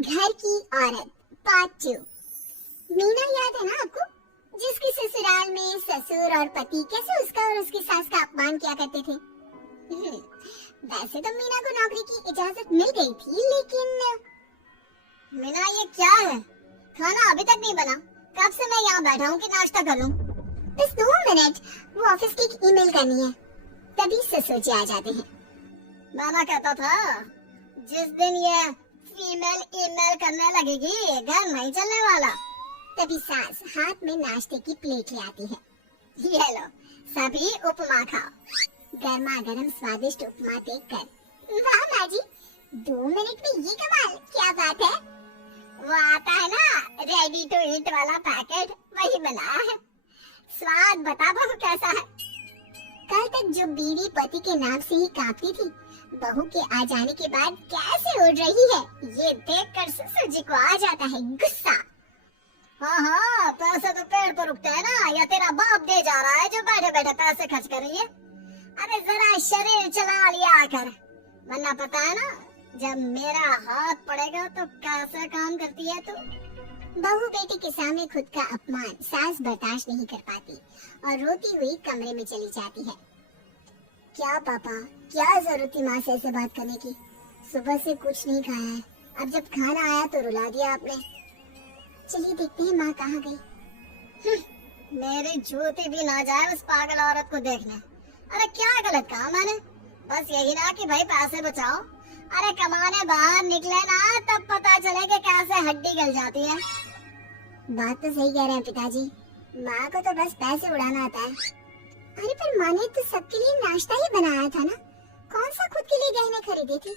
घर की औरत पार्ट 2। मीना याद है ना आपको, जिसके ससुराल में ससुर और पति कैसे उसका और उसकी सास का अपमान किया करते थे। वैसे तो मीना को नौकरी की इजाजत मिल गई थी, लेकिन मीना ये क्या है? खाना अभी तक नहीं बना। कब से मैं यहाँ बैठा हूँ कि नाश्ता कर लूँ। बस 2 मिनट, वो ऑफिस की एक ईमेल करनी है। तभी ससुर जी आ जाते हैं। मैंने कहता था जिस दिन ये फीमेल ईमेल करने लगेगी घर नहीं चलने वाला। तभी सास हाथ में नाश्ते की प्लेट ले आती है। ये लो, सभी उपमा खाओ। गर्मा गर्म स्वादिष्ट उपमा देखकर वाह माँ जी, 2 मिनट में ये कमाल, क्या बात है। वो आता है ना रेडी टू ईट वाला पैकेट, वही बनाया है। स्वाद बता बहू कैसा है। कल तक जो बीवी पति के नाम से ही कांपती थी, बहू के आ जाने के बाद कैसे उड़ रही है, ये देखकर ससुर जी को आ जाता है गुस्सा। हाँ, पैसे तो पेड़ पर उगते हैं ना, या तेरा बाप दे जा रहा है जो बैठे बैठे पैसे खर्च कर रही है। अरे जरा शरीर चला लिया कर, वरना पता है ना जब मेरा हाथ पड़ेगा तो कैसा काम करती है तू। बहू बेटे के सामने खुद का अपमान सास बर्दाश्त नहीं कर पाती और रोती हुई कमरे में चली जाती है। क्या पापा, क्या जरूरत थी माँ से ऐसे बात करने की? सुबह से कुछ नहीं खाया है, अब जब खाना आया तो रुला दिया आपने। चलिए देखते हैं माँ कहाँ गई। मेरी जूती भी ना जाए उस पागल औरत को देखने। अरे क्या गलत कहा मैंने? बस यही ना कि भाई पैसे बचाओ। अरे कमाने बाहर निकले ना तब पता चले कि कैसे हड्डी गल जाती है। बात तो सही कह रहे हैं पिताजी, माँ को तो बस पैसे उड़ाना आता है। अरे पर माँ ने तो सबके लिए नाश्ता ही बनाया था ना, कौन सा खुद के लिए गहने खरीदे थे।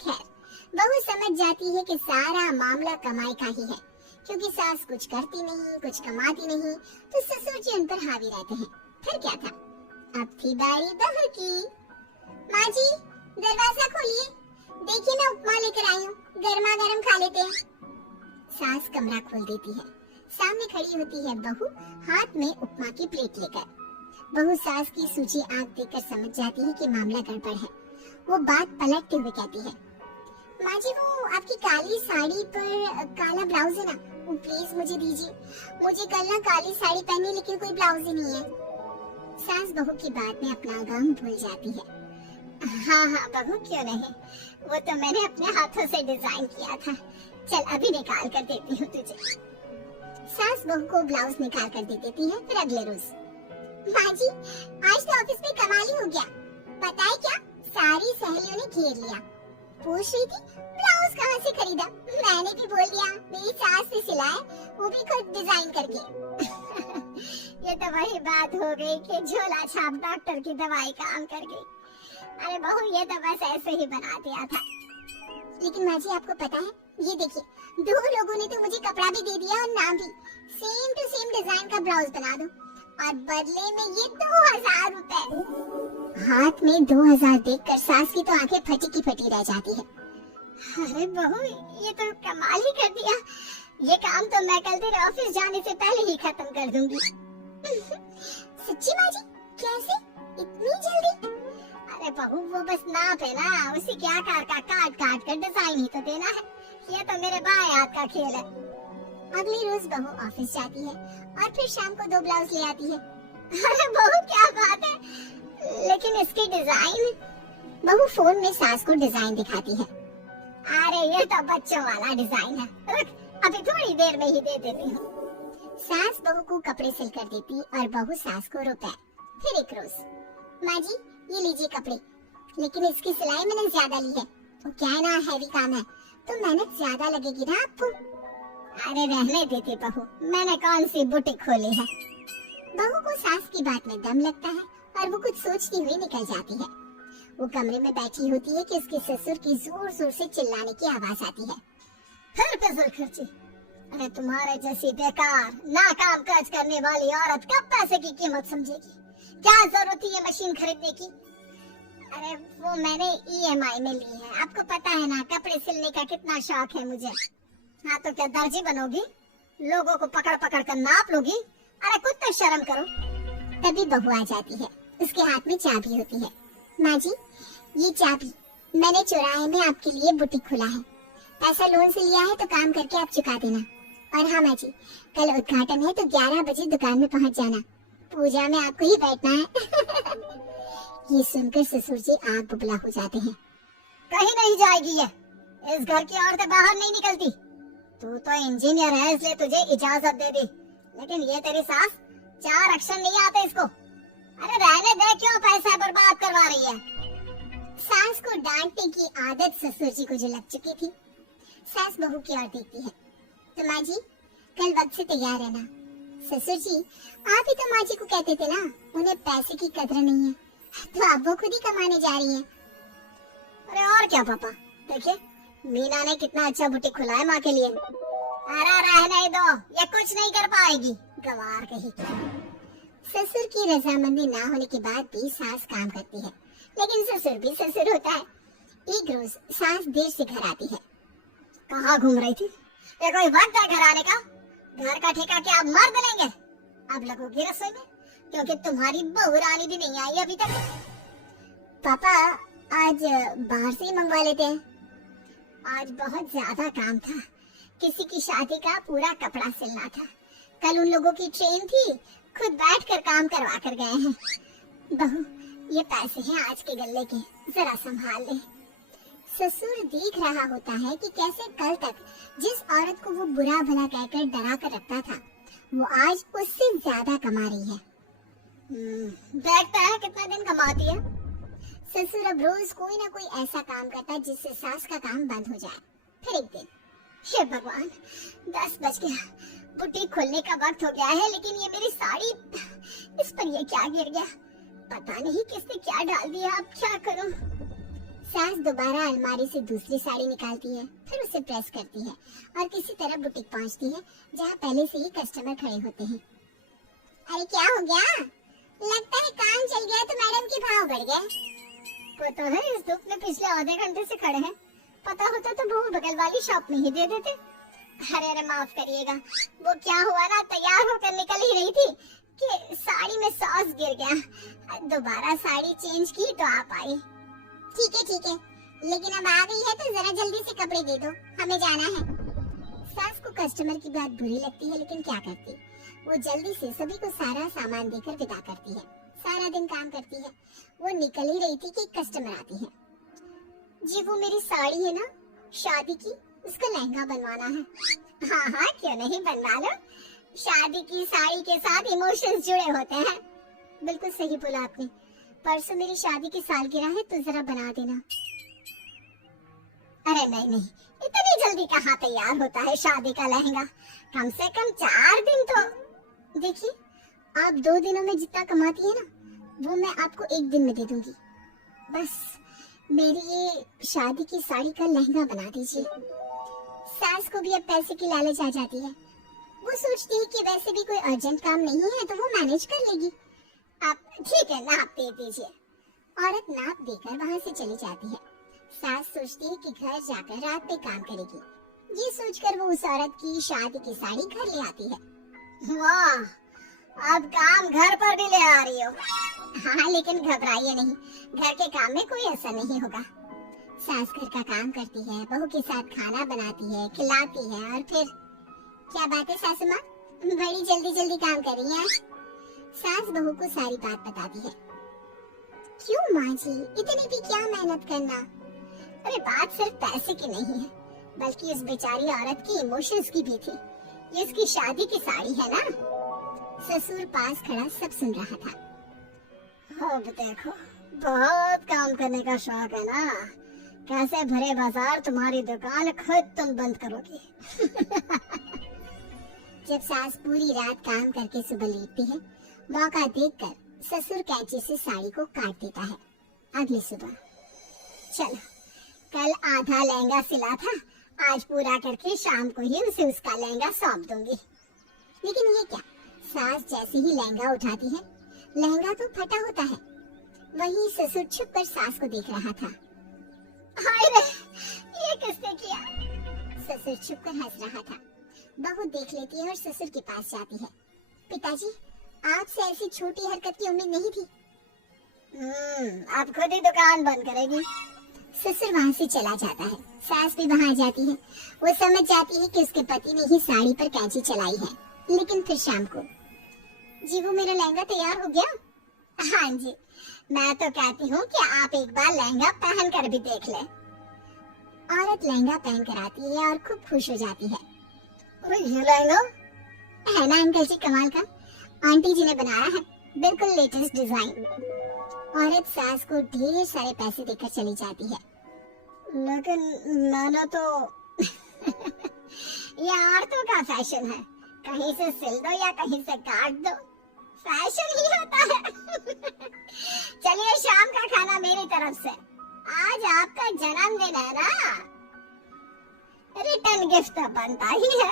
खैर, बहू समझ जाती है कि सारा मामला कमाई का ही है, क्योंकि सास कुछ करती नहीं, कुछ कमाती नहीं, तो ससुर जी उन पर हावी रहते हैं। फिर क्या था, अब थी बारी बहू की। माँ जी दरवाजा खोलिए, देखिए मैं उपमा लेकर आई हूँ, गर्मा गर्म खा लेते हैं। सास कमरा खोल देती है। सामने खड़ी होती है बहू, हाथ में उपमा की प्लेट लेकर। बहू सास की सूजी आंख देखकर समझ जाती है कि मामला गड़बड़ है। वो बात पलटते हुए कहती है, माँ जी वो आपकी काली साड़ी पर काला ब्लाउज है ना, वो प्लीज मुझे दीजिए। मुझे कल ना काली साड़ी पहनी, लेकिन कोई ब्लाउज ही नहीं है। सास बहू की बात में अपना गम भूल जाती है। हाँ बहू क्यों नहीं, वो तो मैंने अपने हाथों से डिजाइन किया था। चल अभी निकाल कर देती हूँ तुझे। सास बहू को ब्लाउज निकाल कर दे देती है। फिर अगले रोज, माँ जी आज तो ऑफिस में कमाल ही हो गया। पता है क्या, सारी सहेलियों ने घेर लिया, पूछ रही थी ब्लाउज कहाँ से खरीदा। मैंने भी बोल दिया मेरी सास से सिलाए, वो भी खुद डिजाइन करके। ये तो वही बात हो गई कि झोला छाप डॉक्टर की दवाई काम कर गई। अरे बहू ये तो बस ऐसे ही बना दिया था। लेकिन माँ जी आपको पता है, ये देखिए 2 लोगों ने तो मुझे कपड़ा भी दे दिया और नाम भी, सेम टू सेम डिजाइन का ब्लाउज बना दो, और बदले में ये 2000 रुपए। हाथ में 2000 देखकर सास की तो आंखें फटी की फटी रह जाती है। अरे बहू ये तो कमाल ही कर दिया, ये काम तो मैं कल तेरे ऑफिस जाने से पहले ही खत्म कर दूंगी। सच्ची माँ जी, कैसे इतनी जल्दी? अरे बहू वो बस नाप है ना, उसी के आकार का काट काट कर डिजाइन ही तो देना है। ये तो मेरे बाएं हाथ का खेल है। अगली रोज बहू ऑफिस जाती है और फिर शाम को 2 ब्लाउज ले आती है। अरे बहू क्या बात है, लेकिन इसकी डिजाइन। बहू फोन में सास को डिजाइन दिखाती है। अरे ये तो बच्चों वाला डिजाइन है, रुक अभी थोड़ी देर में ही दे देती हूँ। सास बहू को कपड़े सिल कर देती और बहू सास को रुपए। फिर एक रोज, माँ जी ये लीजिए कपड़े, लेकिन इसकी सिलाई मैंने ज्यादा ली है। तो क्या है ना, हैवी काम है तो मेहनत ज्यादा लगेगी ना आपको। अरे रहने देती बहू, मैंने कौन सी बुटीक खोली है। बहू को सास की बात में दम लगता है और वो कुछ सोचती हुई निकल जाती है। वो कमरे में बैठी होती है कि उसके ससुर की जोर जोर से चिल्लाने की आवाज आती है। फिर फिजूल खर्ची, अरे तुम्हारे जैसी बेकार नाकाम काज करने वाली औरत कब पैसे की कीमत समझेगी। क्या जरूरत थी ये मशीन खरीदने की? अरे वो मैंने EMI में ली है, आपको पता है ना कपड़े सिलने का कितना शौक है मुझे। हाँ तो क्या दर्जी बनोगी, लोगों को पकड़ पकड़ कर नाप लोगी? अरे कुछ तो शर्म करो। तभी बहू आ जाती है, उसके हाथ में चाबी होती है। माँ जी ये चाबी, मैंने चौराहे में आपके लिए बुटीक खोला है, पैसा लोन से लिया है तो काम करके आप चुका देना। और हाँ माँ जी, कल उद्घाटन है तो 11 बजे दुकान में पहुँच जाना। पूजा में आपको ही बैठना है। ये सुनकर ससुर जी आग बुबला हो जाते हैं। कहीं नहीं जाएगी ये, इस घर की औरतें बाहर नहीं निकलती। तू तो इंजीनियर है इसलिए तुझे इजाजत दे दी, लेकिन ये तेरी सास 4 अक्षर नहीं आते इसको। अरे रहने दे, क्यों पैसा बर्बाद करवा रही है। सास को डांटने की आदत ससुर जी को जो लग चुकी थी, सास बहू की ओर देखती है। तो माँ जी कल वक्त से तैयार रहना। ससुर जी आप ही तो माँ जी को कहते थे ना उन्हें पैसे की कदर नहीं है, तो अब वो खुद ही कमाने जा रही है। अरे और क्या पापा, देखिए मीना ने कितना अच्छा बुटीक खुला है माँ के लिए। अरे रहने दो, ये कुछ नहीं कर पाएगी, गवार कहीं। ससुर की रजामंदी ना होने के बाद भी सास काम करती है, लेकिन ससुर भी ससुर होता है। एक रोज सास देर से घर आती है। कहाँ घूम रही थी? ये कोई वक्त है घर आने का? घर का ठेका क्या अब मर्द लेंगे? अब लगोगी रसोई में, क्योंकि तुम्हारी बहू रानी भी नहीं आई अभी तक। पापा आज बाहर से ही मंगवा लेते हैं। आज बहुत ज्यादा काम था, किसी की शादी का पूरा कपड़ा सिलना था। कल उन लोगों की ट्रेन थी, खुद बैठकर काम करवा कर गए हैं। बहू ये पैसे हैं आज के गल्ले के, जरा संभाल ले। ससुर देख रहा होता है कि कैसे कल तक जिस औरत को वो बुरा भला कहकर डरा कर रखता था, वो आज उससे ज्यादा कमा रही है। देखते हैं कितना दिन कमाती है। ससुर अब रोज कोई ना कोई ऐसा काम करता है जिससे सास का काम बंद हो जाए। फिर एक दिन, हे भगवान 10 बज गया, बुटीक खोलने का वक्त हो गया है, लेकिन ये मेरी साड़ी, इस पर ये क्या गिर गया? पता नहीं किसने क्या डाल दिया, अब क्या करूं? सास दोबारा अलमारी से दूसरी साड़ी निकालती है, फिर उसे प्रेस करती है और किसी तरह बुटीक पहुंचती है जहां पहले से ही कस्टमर खड़े होते हैं। अरे क्या हो गया? लगता है काम चल गया तो मैडम के भाव बढ़ गए। पता है इस धूप में पिछले आधे घंटे से खड़े हैं, पता होता तो वो बगल वाली शॉप में ही दे देते। अरे माफ करिएगा, वो क्या हुआ ना, तैयार होकर निकल ही रही थी कि साड़ी में सॉस गिर गया। दोबारा साड़ी चेंज की तो आप आई। ठीक है, लेकिन अब आ गई है तो जरा जल्दी से कपड़े दे दो, हमें जाना है। सास को कस्टमर की बात बुरी लगती है, लेकिन क्या करती, वो जल्दी से सभी को सारा सामान देकर विदा करती है। सारा दिन काम करती है। वो निकल ही रही थी कि एक कस्टमर आती है। जी वो मेरी साड़ी है ना शादी की, उसका लहंगा बनवाना है। हाँ क्यों नहीं, बनवा लो। शादी की साड़ी के साथ इमोशंस जुड़े होते हैं। बिल्कुल सही बोला आपने। परसों मेरी शादी की सालगिरह है तो जरा बना देना। अरे नहीं, इतनी जल्दी कहाँ तैयार होता है शादी का लहंगा, कम से कम 4 दिन तो। देखिए आप 2 दिनों में जितना कमाती है ना, वो मैं आपको 1 दिन में दे दूंगी। बस मेरी ये शादी की साड़ी का लहंगा बना दीजिए। सास को भी अब पैसे की लालच आ जाती है। वो सोचती है कि वैसे भी कोई अर्जेंट काम नहीं है तो वो मैनेज कर लेगी। आप ठीक है, नाप दे दीजिए। औरत नाप देकर वहाँ से चली जाती है। सास सोचती है कि घर जाकर रात में काम करेगी। ये सोचकर वो उस औरत की शादी की साड़ी घर ले आती है। वाह, अब काम घर पर भी ले आ रही हो। हाँ लेकिन घबराइए नहीं, घर के काम में कोई असर नहीं होगा। सास घर का काम करती है, बहू के साथ खाना बनाती है, खिलाती है और फिर क्या बात है सासू माँ, बड़ी जल्दी काम कर रही है। सास बहू को सारी बात बताती है। क्यों माँ जी, इतनी भी क्या मेहनत करना। अरे बात सिर्फ पैसे की नहीं है, बल्कि उस बेचारी औरत की इमोशंस की भी थी। ये उसकी शादी की साड़ी है ना। ससुर पास खड़ा सब सुन रहा था। अब देखो, बहुत काम करने का शौक है ना, कैसे भरे बाजार तुम्हारी दुकान खुद तुम बंद करोगी। जब सास पूरी रात काम करके सुबह लेटती है, मौका देखकर ससुर कैंची से साड़ी को काट देता है। अगली सुबह, चलो कल आधा लहंगा सिला था, आज पूरा करके शाम को ही उसे उसका लहंगा सौंप दूंगी। लेकिन ये क्या, सास जैसे ही लहंगा उठाती है, लहंगा तो फटा होता है। वहीं ससुर छुप कर सास को देख रहा था। हाय रे, ये किसने किया? ससुर छुप कर हंस रहा था। बहू देख लेती है और ससुर के पास जाती है। पिताजी, आपसे ऐसी छोटी हरकत की उम्मीद नहीं थी। अब खुद ही दुकान बंद करेगी। ससुर वहाँ से चला जाता है। सास भी वहाँ आ जाती है। वो समझ जाती है कि उसके पति ने ही साड़ी पर कैंची चलाई है। लेकिन फिर शाम को, जी वो मेरा लहंगा तैयार हो गया? हाँ जी, मैं तो कहती हूँ कि आप एक बार लहंगा पहन कर भी देख लें। औरत लहंगा पहन कर आती है और खूब खुश हो जाती है। अरे ये लहंगा है ना अंकल जी कमाल का, आंटी जी ने बनाया है, बिल्कुल लेटेस्ट डिजाइन। औरत सास को ढेर सारे पैसे देकर चली जाती है। लेकिन मैंने तो ये औरतों का फैशन है, कहीं से सिल दो या कहीं से काट दो, फैशन ही होता है। चलिए शाम का खाना मेरी तरफ से, आज आपका जन्मदिन है ना, रिटर्न गिफ्ट तो बनता ही है।